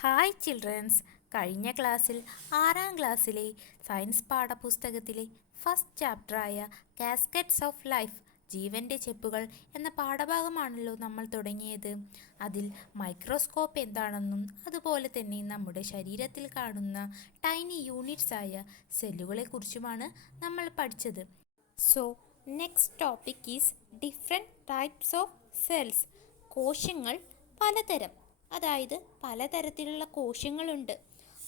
Hi children's. കഴിഞ്ഞ ക്ലാസ്സിൽ 6ാം ക്ലാസ്സിലെ സയൻസ് പാഠപുസ്തകത്തിലെ ഫസ്റ്റ് ചാപ്റ്ററായ കാസ്കറ്റ്സ് ഓഫ് ലൈഫ്, ജീവൻ്റെ ചെപ്പുകൾ എന്ന പാഠഭാഗമാണല്ലോ നമ്മൾ തുടങ്ങിയത്. അതിൽ മൈക്രോസ്കോപ്പ് എന്താണെന്നും അതുപോലെ തന്നെ നമ്മുടെ ശരീരത്തിൽ കാണുന്ന ടൈനി യൂണിറ്റ്സ് ആയ സെല്ലുകളെക്കുറിച്ചുമാണ് നമ്മൾ പഠിച്ചത്. So next topic is different types of cells. കോശങ്ങൾ പലതരം, അതായത് പലതരത്തിലുള്ള കോശങ്ങളുണ്ട്.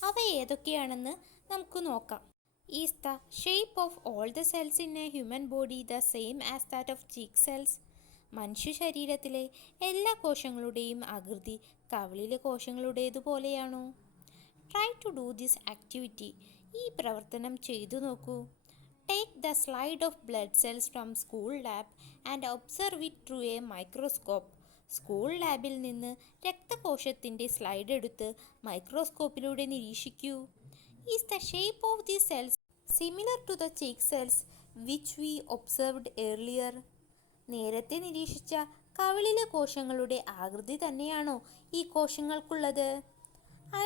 അവ ഏതൊക്കെയാണെന്ന് നമുക്ക് നോക്കാം. Is the shape of all the cells in a human body the same as that of cheek cells? മനുഷ്യ ശരീരത്തിലെ എല്ലാ കോശങ്ങളുടെയും ആകൃതി കവിളിലെ കോശങ്ങളുടേതുപോലെയാണോ? Try to do this activity. ഈ പ്രവർത്തനം ചെയ്തു നോക്കൂ. Take the slide of blood cells from school lab and observe it through a microscope. School ലാബിൽ നിന്ന് രക്തകോശത്തിൻ്റെ സ്ലൈഡ് എടുത്ത് മൈക്രോസ്കോപ്പിലൂടെ നിരീക്ഷിക്കൂ. Is the shape of the cells similar to the cheek cells which we observed earlier? നേരത്തെ നിരീക്ഷിച്ച കവിളിലെ കോശങ്ങളുടെ ആകൃതി തന്നെയാണോ ഈ കോശങ്ങൾക്കുള്ളത്?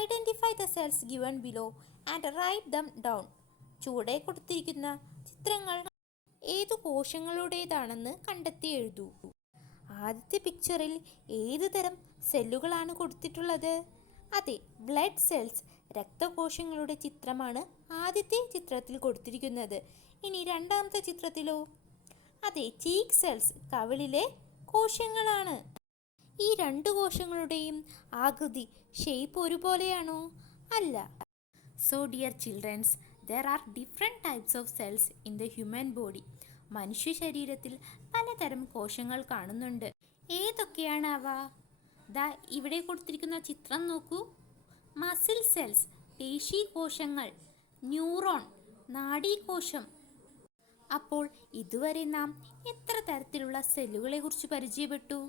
Identify the cells given below and write them down. ചുവടെ കൊടുത്തിരിക്കുന്ന ചിത്രങ്ങൾ ഏതു കോശങ്ങളുടേതാണെന്ന് കണ്ടെത്തി എഴുതൂ. ആദ്യത്തെ പിക്ചറിൽ ഏത് തരം സെല്ലുകളാണ് കൊടുത്തിട്ടുള്ളത്? അതെ, ബ്ലഡ് സെൽസ്, രക്തകോശങ്ങളുടെ ചിത്രമാണ് ആദ്യത്തെ ചിത്രത്തിൽ കൊടുത്തിരിക്കുന്നത്. ഇനി രണ്ടാമത്തെ ചിത്രത്തിലോ? അതെ, ചീക്ക് സെൽസ്, കവിളിലെ കോശങ്ങളാണ്. ഈ രണ്ട് കോശങ്ങളുടെയും ആകൃതി, ഷേപ്പ് ഒരുപോലെയാണോ? അല്ല. So dear children's, there are different types of cells in the human body. മനുഷ്യ ശരീരത്തിൽ പലതരം കോശങ്ങൾ കാണുന്നുണ്ട്. ഏതൊക്കെയാണ് അവ? ദാ ഇവിടെ കൊടുത്തിരിക്കുന്ന ചിത്രം നോക്കൂ. മസിൽ സെൽസ്, പേശി കോശങ്ങൾ, ന്യൂറോൺ, നാഡീകോശം. അപ്പോൾ ഇതുവരെ നാം എത്ര തരത്തിലുള്ള സെല്ലുകളെ കുറിച്ച് പരിചയപ്പെട്ടു?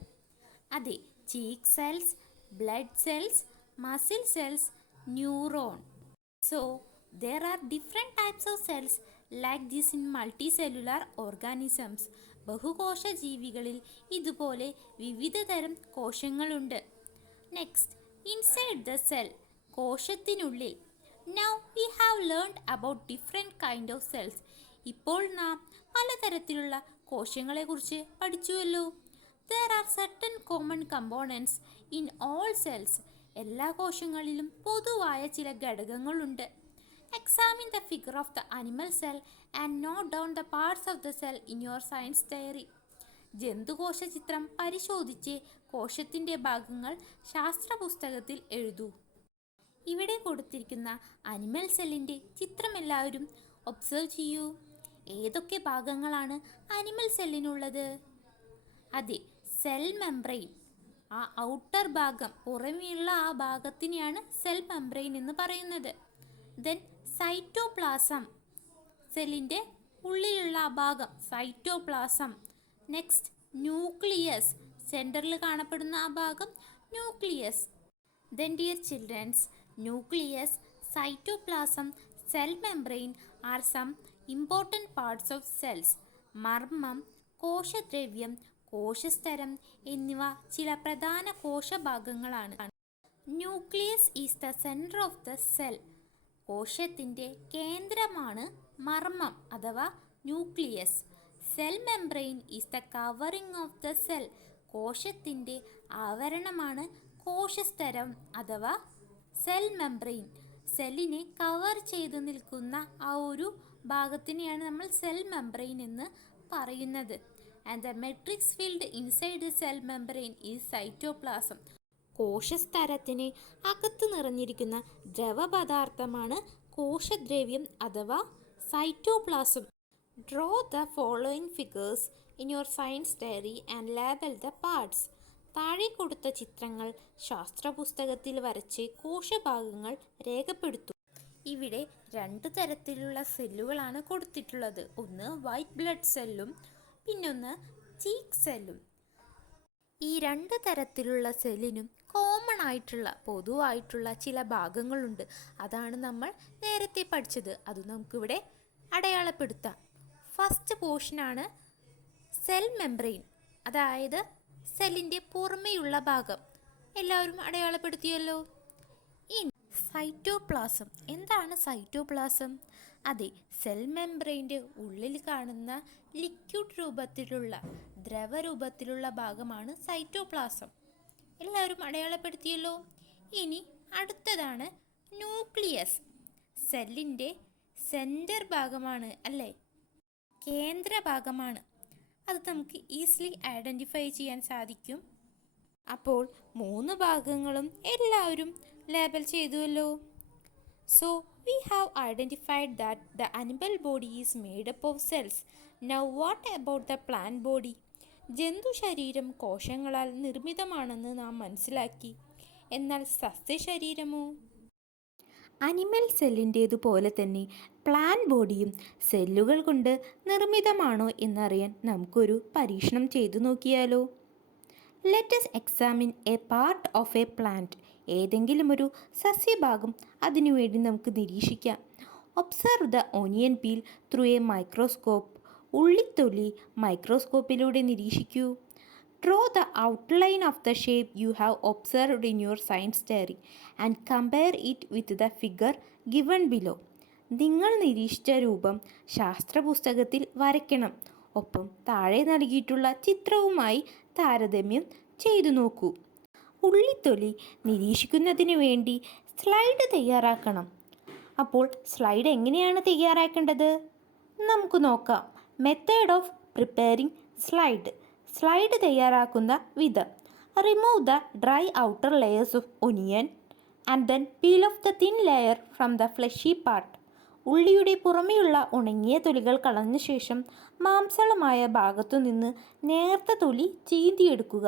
അതെ, cheek cells, blood cells, muscle cells, neuron. So there are different types of cells like this in multicellular organisms. ബഹുകോശ ജീവികളിൽ ഇതുപോലെ വിവിധ തരം കോശങ്ങളുണ്ട്. നെക്സ്റ്റ്, ഇൻസൈഡ് ദ സെൽ, കോശത്തിനുള്ളിൽ. Now we have learned about different kind of cells. ഇപ്പോൾ നാം പലതരത്തിലുള്ള കോശങ്ങളെക്കുറിച്ച് പഠിച്ചുവല്ലോ. There are certain common components in all cells. എല്ലാ കോശങ്ങളിലും പൊതുവായ ചില ഘടകങ്ങളുണ്ട്. Examine the figure of the animal cell and note down the parts of the cell in your science diary. ജന്തുകോശ ചിത്രം പരിശോധിച്ച് കോശത്തിൻ്റെ ഭാഗങ്ങൾ ശാസ്ത്ര പുസ്തകത്തിൽ എഴുതൂ. ഇവിടെ കൊടുത്തിരിക്കുന്ന അനിമൽ സെല്ലിൻ്റെ ചിത്രം എല്ലാവരും ഒബ്സർവ് ചെയ്യൂ. ഏതൊക്കെ ഭാഗങ്ങളാണ് അനിമൽ സെല്ലിനുള്ളത്? അതെ, സെൽ മെംബ്രെയിൻ, ആ ഔട്ടർ ഭാഗം, പുറമേയുള്ള ആ ഭാഗത്തിനെയാണ് സെൽ മെംബ്രെയിൻ എന്ന് പറയുന്നത്. ദെൻ സൈറ്റോപ്ലാസം, സെല്ലിൻ്റെ ഉള്ളിലുള്ള ആ ഭാഗം സൈറ്റോപ്ലാസം. നെക്സ്റ്റ്, ന്യൂക്ലിയസ്, സെൻറ്ററിൽ കാണപ്പെടുന്ന ആ ഭാഗം nucleus. Then dear childrens, nucleus, cytoplasm, cell membrane are some important parts of cells. മർമ്മം, കോശദ്രവ്യം, കോശസ്തരം എന്നിവ ചില പ്രധാന കോശഭാഗങ്ങളാണ്. Nucleus is the centre of the cell. കോശത്തിൻ്റെ കേന്ദ്രമാണ് മർമ്മം അഥവാ nucleus. Cell membrane is the covering of the cell. കോശത്തിൻ്റെ ആവരണമാണ് കോശസ്തരം അഥവാ സെൽ മെംബ്രെയിൻ. സെല്ലിനെ കവർ ചെയ്ത് നിൽക്കുന്ന ആ ഒരു ഭാഗത്തിനെയാണ് നമ്മൾ സെൽ മെംബ്രെയിൻ എന്ന് പറയുന്നത്. And the matrix field inside the cell membrane is cytoplasm. കോശസ്തരത്തിന് അകത്ത് നിറഞ്ഞിരിക്കുന്ന ദ്രവപദാർത്ഥമാണ് കോശദ്രവ്യം അഥവാ cytoplasm. Draw the following figures in your science diary and label the parts. താഴെ കൊടുത്ത ചിത്രങ്ങൾ ശാസ്ത്ര പുസ്തകത്തിൽ വരച്ച് കോശഭാഗങ്ങൾ രേഖപ്പെടുത്തു. ഇവിടെ രണ്ട് തരത്തിലുള്ള സെല്ലുകളാണ് കൊടുത്തിട്ടുള്ളത്. ഒന്ന് വൈറ്റ് ബ്ലഡ് സെല്ലും പിന്നൊന്ന് ചീക്ക് സെല്ലും. ഈ രണ്ട് തരത്തിലുള്ള സെല്ലിനും കോമൺ ആയിട്ടുള്ള, പൊതുവായിട്ടുള്ള ചില ഭാഗങ്ങളുണ്ട്. അതാണ് നമ്മൾ നേരത്തെ പഠിച്ചത്. അത് നമുക്കിവിടെ അടയാളപ്പെടുത്താം. ഫസ്റ്റ് പോർഷനാണ് സെൽ മെംബ്രെയിൻ, അതായത് സെല്ലിൻ്റെ പുറമേയുള്ള ഭാഗം. എല്ലാവരും അടയാളപ്പെടുത്തിയല്ലോ. ഇനി സൈറ്റോപ്ലാസം. എന്താണ് സൈറ്റോപ്ലാസം? അതെ, സെൽ മെംബ്രെയിൻ്റെ ഉള്ളിൽ കാണുന്ന ലിക്വിഡ് രൂപത്തിലുള്ള ദ്രവരൂപത്തിലുള്ള ഭാഗമാണ് സൈറ്റോപ്ലാസം. എല്ലാവരും അടയാളപ്പെടുത്തിയല്ലോ. ഇനി അടുത്തതാണ് ന്യൂക്ലിയസ്. സെല്ലിൻ്റെ സെൻറ്റർ ഭാഗമാണ്, അല്ലേ? കേന്ദ്ര ഭാഗമാണ്. അത് നമുക്ക് ഈസിലി ഐഡൻറ്റിഫൈ ചെയ്യാൻ സാധിക്കും. അപ്പോൾ 3 ഭാഗങ്ങളും എല്ലാവരും label ചെയ്തുവല്ലോ. So we have identified that the animal body is made up of cells. Now what about the plant body? ജന്തു ശരീരം കോശങ്ങളാൽ നിർമ്മിതമാണെന്ന് നാം മനസ്സിലാക്കി. എന്നാൽ സസ്യശരീരമോ? അനിമൽ സെല്ലിൻ്റേതുപോലെ തന്നെ പ്ലാന്റ് ബോഡിയും സെല്ലുകൾ കൊണ്ട് നിർമ്മിതമാണോ എന്നറിയാൻ നമുക്കൊരു പരീക്ഷണം ചെയ്തു നോക്കിയാലോ? Let us examine a part of a plant. ഏതെങ്കിലും ഒരു സസ്യഭാഗം അതിനുവേണ്ടി നമുക്ക് നിരീക്ഷിക്കാം. Observe the onion peel through a microscope. ഉള്ളിത്തൊലി മൈക്രോസ്കോപ്പിലൂടെ നിരീക്ഷിക്കൂ. Draw the outline of the shape you have observed in your science diary and compare it with the figure given below. നിങ്ങൾ നിരീക്ഷിച്ച രൂപം ശാസ്ത്രപുസ്തകത്തിൽ വരയ്ക്കണം. ഒപ്പം താഴെ നൽകിയിട്ടുള്ള ചിത്രവുമായി താരതമ്യം ചെയ്തു നോക്കൂ. ഉള്ളിത്തൊലി നിരീക്ഷിക്കുന്നതിന് വേണ്ടി സ്ലൈഡ് തയ്യാറാക്കണം. അപ്പോൾ സ്ലൈഡ് എങ്ങനെയാണ് തയ്യാറാക്കേണ്ടത്? നമുക്ക് നോക്കാം. Method of preparing slide. Slide തയ്യാറാക്കുന്ന വിധം: remove the dry outer layers of onion and then peel off the thin layer from the fleshy part. ഉള്ളിയുടെ പുറമെയുള്ള ഉണങ്ങിയ തൊലികൾ കളഞ്ഞ ശേഷം മാംസളമായ ഭാഗത്തുനിന്ന് നേർത്ത തൊലി ചീന്തിയെടുക്കുക.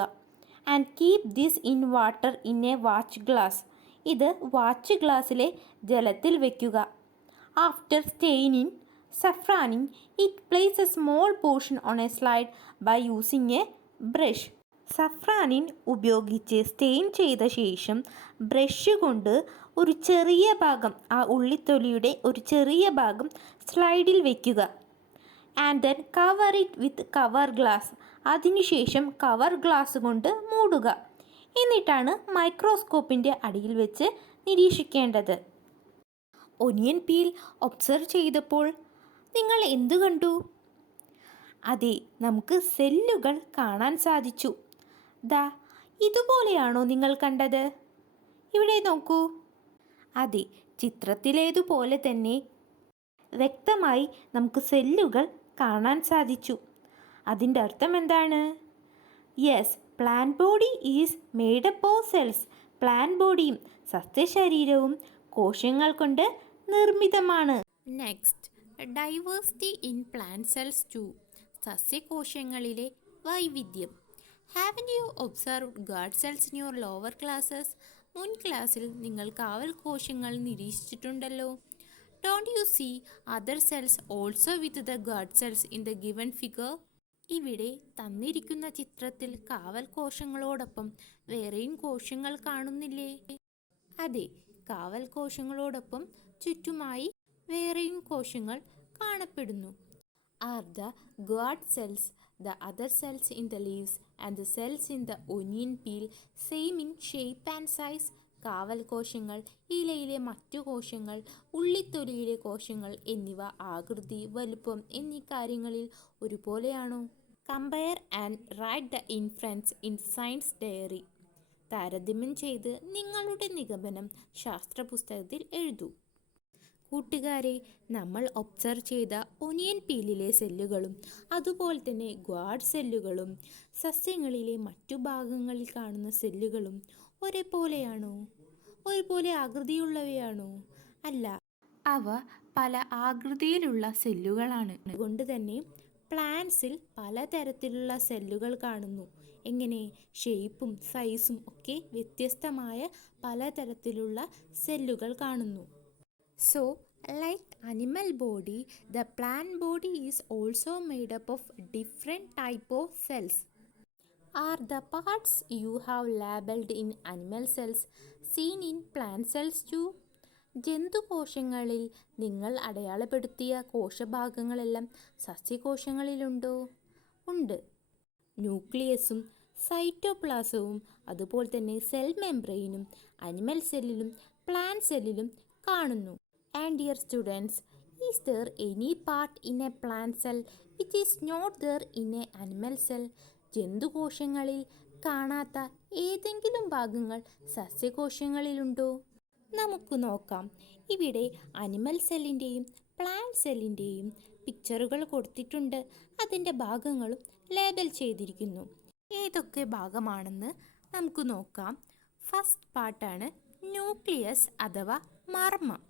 And keep this in water in a watch glass. ഇത് വാച്ച് ഗ്ലാസ്സിലെ ജലത്തിൽ വയ്ക്കുക. After staining safranin it place a small portion on a slide by using a brush. Safranin ഉപയോഗിച്ച് സ്റ്റെയിൻ ചെയ്ത ശേഷം ബ്രഷ് കൊണ്ട് ഒരു ചെറിയ ഭാഗം, ആ ഉള്ളിത്തൊലിയുടെ ഒരു ചെറിയ ഭാഗം സ്ലൈഡിൽ വയ്ക്കുക. And then cover it with cover glass. അതിനുശേഷം കവർ ഗ്ലാസ് കൊണ്ട് മൂടുക. എന്നിട്ടാണ് മൈക്രോസ്കോപ്പിൻ്റെ അടിയിൽ വെച്ച് നിരീക്ഷിക്കേണ്ടത്. ഒനിയൻ പീൽ ഒബ്സർവ് ചെയ്തപ്പോൾ നിങ്ങൾ എന്തു കണ്ടു? അതെ, നമുക്ക് സെല്ലുകൾ കാണാൻ സാധിച്ചു. ദാ ഇതുപോലെയാണോ നിങ്ങൾ കണ്ടത്? ഇവിടെ നോക്കൂ. അതെ, ചിത്രത്തിലേതുപോലെ തന്നെ വ്യക്തമായി നമുക്ക് സെല്ലുകൾ കാണാൻ സാധിച്ചു. അതിൻ്റെ അർത്ഥം എന്താണ്? Yes, plant body is made up of cells. Plant ബോഡിയും സസ്യശരീരവും കോശങ്ങൾ കൊണ്ട് നിർമ്മിതമാണ്. Next, diversity in plant cells too. സസ്യകോശങ്ങളിലെ വൈവിധ്യം. Haven't you observed guard cells in your lower classes? മുൻ ക്ലാസ്സിൽ നിങ്ങൾ കാവൽ കോശങ്ങൾ നിരീക്ഷിച്ചിട്ടുണ്ടല്ലോ. Don't you see other cells also with the guard cells in the given figure? ഇവിടെ തന്നിരിക്കുന്ന ചിത്രത്തിൽ കാവൽ കോശങ്ങളോടൊപ്പം വേറെയും കോശങ്ങൾ കാണുന്നില്ലേ? അതെ, കാവൽ കോശങ്ങളോടൊപ്പം ചുറ്റുമായി വേറെയും കോശങ്ങൾ കാണപ്പെടുന്നു. Are the guard cells the other cells in the leaves and the cells in the onion peel same in shape and size? കാവൽ കോശങ്ങൾ, ഇലയിലെ മറ്റു കോശങ്ങൾ, ഉള്ളിത്തൊലിയിലെ കോശങ്ങൾ എന്നിവ ആകൃതി, വലുപ്പം എന്നീ കാര്യങ്ങളിൽ ഒരുപോലെയാണോ? Compare and write the inference in science diary. താരതമ്യം ചെയ്ത് നിങ്ങളുടെ നിഗമനം ശാസ്ത്രപുസ്തകത്തിൽ എഴുതൂ. കൂട്ടുകാരെ, നമ്മൾ ഒബ്സർവ് ചെയ്ത ഒനിയൻ പീലിലെ സെല്ലുകളും അതുപോലെ തന്നെ ഗ്വാഡ് സെല്ലുകളും സസ്യങ്ങളിലെ മറ്റു ഭാഗങ്ങളിൽ കാണുന്ന സെല്ലുകളും ഒരേപോലെയാണോ? ഒരുപോലെ ആകൃതിയുള്ളവയാണോ? അല്ല, അവ പല ആകൃതിയിലുള്ള സെല്ലുകളാണ്. അതുകൊണ്ട് തന്നെ പ്ലാന്റ്സിൽ പലതരത്തിലുള്ള സെല്ലുകൾ കാണുന്നു. എങ്ങനെ? ഷേപ്പും സൈസും ഒക്കെ വ്യത്യസ്തമായ പലതരത്തിലുള്ള സെല്ലുകൾ കാണുന്നു. So, like animal body, the plant body is also made up of different type of cells. Are the parts you have labeled in animal cells seen in plant cells too? ജന്തുകോശങ്ങളിൽ നിങ്ങൾ അടയാളപ്പെടുത്തിയ കോശഭാഗങ്ങളെല്ലാം സസ്യകോശങ്ങളിലുണ്ടോ? ഉണ്ട്. ന്യൂക്ലിയസും സൈറ്റോപ്ലാസവും അതുപോലെ തന്നെ സെൽ മെംബ്രെയിനും animal സെല്ലിലും plant സെല്ലിലും കാണുന്നു. And dear students, is there any part in a plant cell which is not there in an animal cell? ജന്തുകോശങ്ങളിൽ കാണാത്ത ഏതെങ്കിലും ഭാഗങ്ങൾ സസ്യകോശങ്ങളിലുണ്ടോ? നമുക്ക് നോക്കാം. ഇവിടെ അനിമൽ സെല്ലിൻ്റെയും പ്ലാന്റ് സെല്ലിൻ്റെയും പിക്ചറുകൾ കൊടുത്തിട്ടുണ്ട്. അതിൻ്റെ ഭാഗങ്ങളും ലേബൽ ചെയ്തിരിക്കുന്നു. ഏതൊക്കെ ഭാഗമാണെന്ന് നമുക്ക് നോക്കാം. ഫസ്റ്റ് പാർട്ടാണ് ന്യൂക്ലിയസ് അഥവാ മർമ്മം.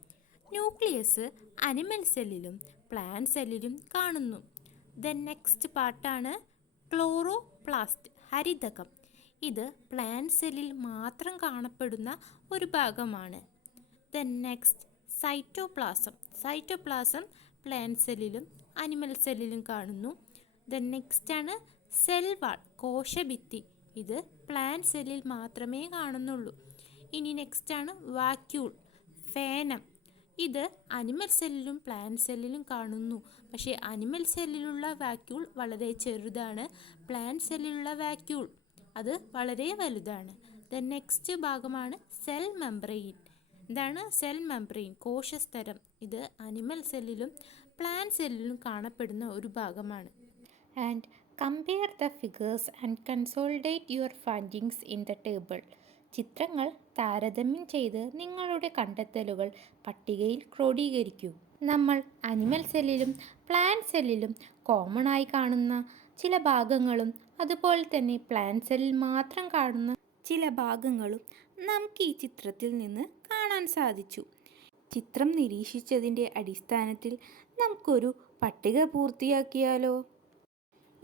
ന്യൂക്ലിയസ് അനിമൽ സെല്ലിലും പ്ലാന്റ് സെല്ലിലും കാണുന്നു. ദെൻ നെക്സ്റ്റ് പാർട്ടാണ് ക്ലോറോപ്ലാസ്റ്റ് ഹരിതകം. ഇത് പ്ലാന്റ് സെല്ലിൽ മാത്രം കാണപ്പെടുന്ന ഒരു ഭാഗമാണ്. Then next cytoplasm. Cytoplasm plant സെല്ലിലും അനിമൽ സെല്ലിലും കാണുന്നു. ദെൻ നെക്സ്റ്റ് ആണ് സെൽ വാൾ, കോശഭിത്തി. ഇത് പ്ലാന്റ് സെല്ലിൽ മാത്രമേ കാണുന്നുള്ളൂ. ഇനി നെക്സ്റ്റ് ആണ് വാക്യൂൾ, ഫേനം. ഇത് അനിമൽ സെല്ലിലും പ്ലാന്റ് സെല്ലിലും കാണുന്നു. പക്ഷേ അനിമൽ സെല്ലിലുള്ള വാക്യൂൾ വളരെ ചെറുതാണ്. പ്ലാന്റ് സെല്ലിലുള്ള വാക്യൂൾ അത് വളരെ വലുതാണ്. ദെൻ നെക്സ്റ്റ് ഭാഗമാണ് സെൽ മെംബ്രെയിൻ. ഇതാണ് സെൽ മെംബ്രെയിൻ, കോശസ്തരം. ഇത് അനിമൽ സെല്ലിലും പ്ലാന്റ് സെല്ലിലും കാണപ്പെടുന്ന ഒരു ഭാഗമാണ്. And compare the figures and consolidate your findings in the table. ചിത്രങ്ങൾ താരതമ്യം ചെയ്ത് നിങ്ങളുടെ കണ്ടെത്തലുകൾ പട്ടികയിൽ ക്രോഡീകരിക്കൂ. നമ്മൾ അനിമൽ സെല്ലിലും പ്ലാന്റ് സെല്ലിലും കോമൺ ആയി കാണുന്ന ചില ഭാഗങ്ങളും അതുപോലെ തന്നെ പ്ലാന്റ് സെല്ലിൽ മാത്രം കാണുന്ന ചില ഭാഗങ്ങളും നമുക്ക് ഈ ചിത്രത്തിൽ നിന്ന് കാണാൻ സാധിച്ചു. ചിത്രം നിരീക്ഷിച്ചതിൻ്റെ അടിസ്ഥാനത്തിൽ നമുക്കൊരു പട്ടിക പൂർത്തിയാക്കിയാലോ?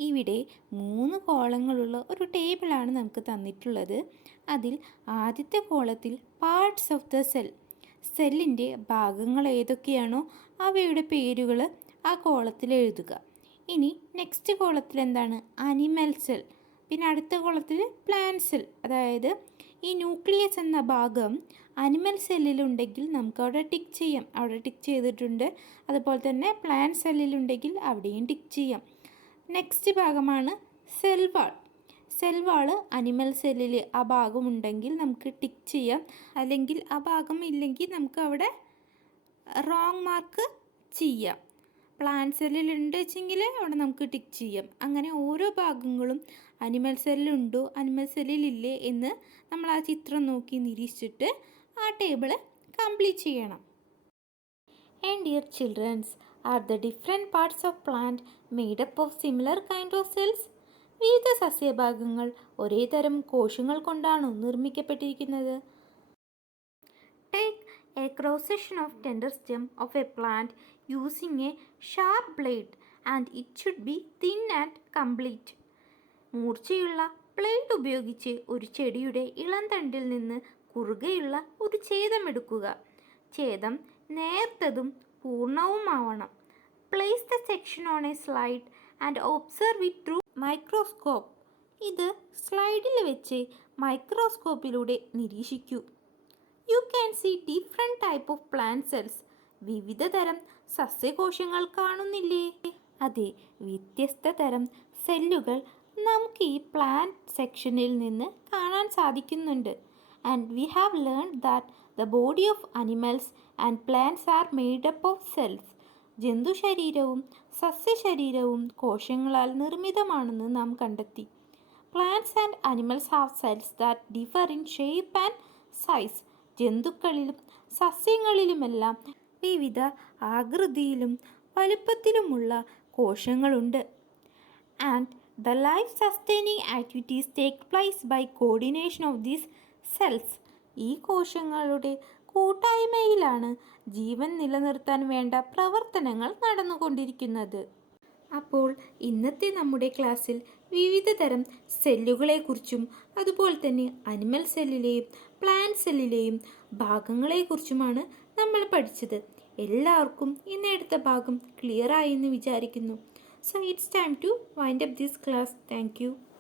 ഇവിടെ 3 കോളങ്ങളുള്ള ഒരു ടേബിളാണ് നമുക്ക് തന്നിട്ടുള്ളത്. അതിൽ ആദ്യത്തെ കോളത്തിൽ പാർട്സ് ഓഫ് ദ സെൽ, സെല്ലിൻ്റെ ഭാഗങ്ങൾ ഏതൊക്കെയാണോ അവയുടെ പേരുകൾ ആ കോളത്തിൽ എഴുതുക. ഇനി നെക്സ്റ്റ് കോളത്തിൽ എന്താണ്? Animal cell. പിന്നെ അടുത്ത കോളത്തിൽ പ്ലാന്റ് സെൽ. അതായത് ഈ ന്യൂക്ലിയസ് എന്ന ഭാഗം അനിമൽ സെല്ലിലുണ്ടെങ്കിൽ നമുക്ക് അവിടെ ടിക്ക് ചെയ്യാം. അവിടെ ടിക്ക് ചെയ്തിട്ടുണ്ട്. അതുപോലെ തന്നെ പ്ലാന്റ് സെല്ലിലുണ്ടെങ്കിൽ അവിടെയും ടിക്ക് ചെയ്യാം. നെക്സ്റ്റ് ഭാഗമാണ് സെൽ വാൾ. സെൽ വാള് അനിമൽ സെല്ലിൽ ആ ഭാഗമുണ്ടെങ്കിൽ നമുക്ക് ടിക്ക് ചെയ്യാം. അല്ലെങ്കിൽ ആ ഭാഗം ഇല്ലെങ്കിൽ നമുക്ക് അവിടെ റോങ് മാർക്ക് ചെയ്യാം. പ്ലാന്റ് സെല്ലിലുണ്ട് വെച്ചെങ്കിൽ അവിടെ നമുക്ക് ടിക്ക് ചെയ്യാം. അങ്ങനെ ഓരോ ഭാഗങ്ങളും അനിമൽ സെല്ലിലുണ്ടോ അനിമൽ സെല്ലിലില്ലേ എന്ന് നമ്മൾ ആ ചിത്രം നോക്കി നിരീക്ഷിച്ചിട്ട് ആ ടേബിൾ കംപ്ലീറ്റ് ചെയ്യണം. And dear children's, are the different parts of plant made up of similar kind of cells? വിവിധ സസ്യഭാഗങ്ങൾ ഒരേ തരം കോശങ്ങൾ കൊണ്ടാണോ നിർമ്മിക്കപ്പെട്ടിരിക്കുന്നത്? Take a cross section of tender stem of a plant using a sharp blade and it should be thin and complete. മൂർച്ചയുള്ള blade ഉപയോഗിച്ച് ഒരു ചെടിയുടെ ഇളം തണ്ടിൽ നിന്ന് കുറുകെയുള്ള ഒരു ഛേദമെടുക്കുക. ഛേദം നേർത്തതും പൂർണ്ണവുമാവണം. Place the section on a slide and observe it through microscope. ഇത് സ്ലൈഡിൽ വെച്ച് മൈക്രോസ്കോപ്പിലൂടെ നിരീക്ഷിക്കൂ. You can see different type of plant cells. വിവിധ തരം സസ്യകോശങ്ങൾ കാണുന്നില്ലേ? അതെ, വ്യത്യസ്ത തരം സെല്ലുകൾ നമുക്ക് ഈ പ്ലാന്റ് സെക്ഷനിൽ നിന്ന് കാണാൻ സാധിക്കുന്നുണ്ട്. And we have learned that the body of animals and plants are made up of cells. ജന്തുശരീരവും സസ്യശരീരവും കോശങ്ങളാൽ നിർമ്മിതമാണെന്ന് നാം കണ്ടെത്തി. Plants and animals have cells that differ in shape and size. ജന്തുക്കളിലും സസ്യങ്ങളിലുമെല്ലാം വിവിധ ആകൃതിയിലും വലുപ്പത്തിലുമുള്ള കോശങ്ങളുണ്ട്. And the life sustaining activities take place by coordination of these cells. ഈ കോശങ്ങളുടെ കൂട്ടായ്മയിലാണ് ജീവൻ നിലനിർത്താൻ വേണ്ട പ്രവർത്തനങ്ങൾ നടന്നുകൊണ്ടിരിക്കുന്നത്. അപ്പോൾ ഇന്നത്തെ നമ്മുടെ ക്ലാസ്സിൽ വിവിധ തരം സെല്ലുകളെക്കുറിച്ചും അതുപോലെ തന്നെ അനിമൽ സെല്ലിലെയും പ്ലാന്റ് സെല്ലിലെയും ഭാഗങ്ങളെക്കുറിച്ചുമാണ് നമ്മൾ പഠിച്ചത്. എല്ലാവർക്കും ഇന്നെടുത്ത ഭാഗം ക്ലിയർ ആയി എന്ന് വിചാരിക്കുന്നു. So it's time to wind up this class. Thank you.